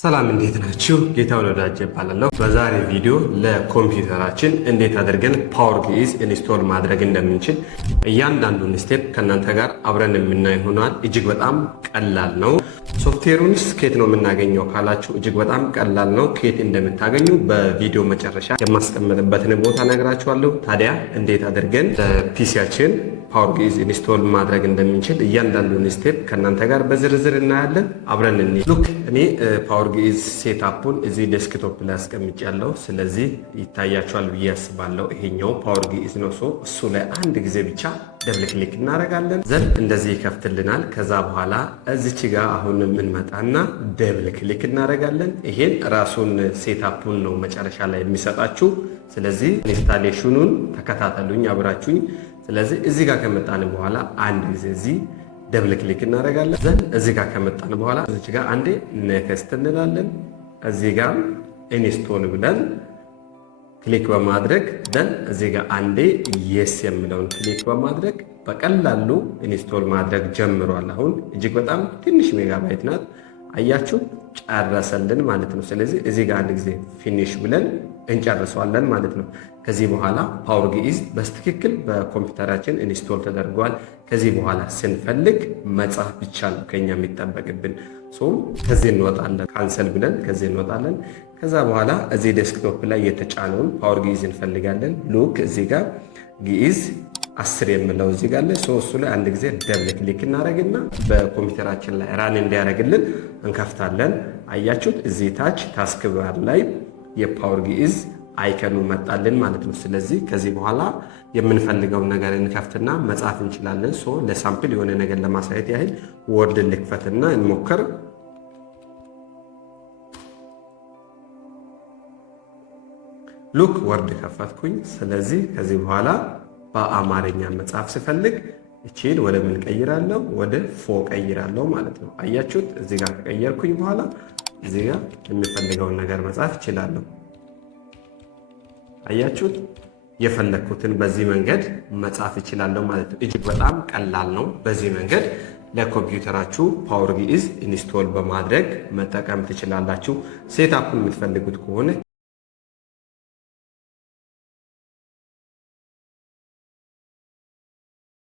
ሰላም እንዴት ናችሁ? ጌታው ወዳጄ እባላለሁ። በዛሬ ቪዲዮ ለኮምፒውተራችን እንዴት አድርገን ፓወር ግዕዝ ኢንስቶል ማድረግ እንደምንችል እያንዳንዱን ስቴፕ ከእናንተ ጋር አብረን የምናይ ሆኗል። እጅግ በጣም ቀላል ነው። ሶፍትዌሩንስ ከየት ነው የምናገኘው ካላችሁ እጅግ በጣም ቀላል ነው። ከየት እንደምታገኙ በቪዲዮ መጨረሻ የማስቀምጥበትን ቦታ ነግራችኋለሁ። ታዲያ እንዴት አድርገን ለፒሲያችን ፓወር ግዕዝ ኢንስቶል ማድረግ እንደምንችል እያንዳንዱን ስቴፕ ከእናንተ ጋር በዝርዝር እናያለን። አብረን እንይ። ሉክ እኔ ፓወር ግዕዝ ሴትአፑን እዚህ ዴስክቶፕ ላይ አስቀምጫለሁ። ስለዚህ ይታያችኋል ብዬ አስባለሁ። ይሄኛው ፓወር ግዕዝ ነው። እሱ ላይ አንድ ጊዜ ብቻ ደብል ክሊክ እናደርጋለን። ዘን እንደዚህ ይከፍትልናል። ከዛ በኋላ እዚች ጋር አሁንም እንመጣና ደብል ክሊክ እናደርጋለን። ይሄን ራሱን ሴትአፑን ነው መጨረሻ ላይ የሚሰጣችሁ። ስለዚህ ኢንስታሌሽኑን ተከታተሉኝ አብራችሁኝ። ስለዚህ እዚህ ጋር ከመጣን በኋላ አንድ ጊዜ እዚህ ደብል ክሊክ እናደርጋለን። ዘን እዚህ ጋር ከመጣን በኋላ እዚህ ጋር አንዴ ኔክስት እንላለን። እዚህ ጋር ኢንስቶል ብለን ክሊክ በማድረግ ደን እዚህ ጋር አንዴ የስ የሚለውን ክሊክ በማድረግ በቀላሉ ኢንስቶል ማድረግ ጀምሯል። አሁን እጅግ በጣም ትንሽ ሜጋባይት ናት። አያችሁ ጨረሰልን ማለት ነው። ስለዚህ እዚህ ጋር አንድ ጊዜ ፊኒሽ ብለን እንጨርሰዋለን ማለት ነው። ከዚህ በኋላ ፓወር ግዕዝ በትክክል በኮምፒውተራችን ኢንስቶል ተደርጓል። ከዚህ በኋላ ስንፈልግ መጻፍ ብቻ ነው ከኛ የሚጠበቅብን። ከዚህ እንወጣለን፣ ካንሰል ብለን ከዚህ እንወጣለን። ከዛ በኋላ እዚህ ዴስክቶፕ ላይ የተጫነውን ፓወር ግዕዝ እንፈልጋለን። ሉክ እዚህ ጋር ግዕዝ 10 የምለው እዚህ ጋር አለ። እሱ ላይ አንድ ጊዜ ደብል ክሊክ እናደርግና በኮምፒውተራችን ላይ ራን እንዲያደርግልን እንከፍታለን። አያችሁት? እዚህ ታች ታስክ ባር ላይ የፓወር ግዕዝ አይከኑ መጣልን ማለት ነው። ስለዚህ ከዚህ በኋላ የምንፈልገውን ነገር እንከፍትና መጻፍ እንችላለን። ለሳምፕል የሆነ ነገር ለማሳየት ያህል ወርድ ልክፈትና እንሞክር። ሉክ ወርድ ከፈትኩኝ። ስለዚህ ከዚህ በኋላ በአማርኛ መጻፍ ስፈልግ እቺን ወደ ምን ቀይራለሁ? ወደ ፎ ቀይራለሁ ማለት ነው። አያችሁት? እዚህ ጋር ከቀየርኩኝ በኋላ እዚህ ጋር የሚፈልገውን ነገር መጻፍ እችላለሁ። አያችሁት? የፈለኩትን በዚህ መንገድ መጻፍ እችላለሁ ማለት ነው። እጅግ በጣም ቀላል ነው። በዚህ መንገድ ለኮምፒውተራችሁ ፓወር ግዕዝ ኢንስቶል በማድረግ መጠቀም ትችላላችሁ። ሴትአፑን የምትፈልጉት ከሆነ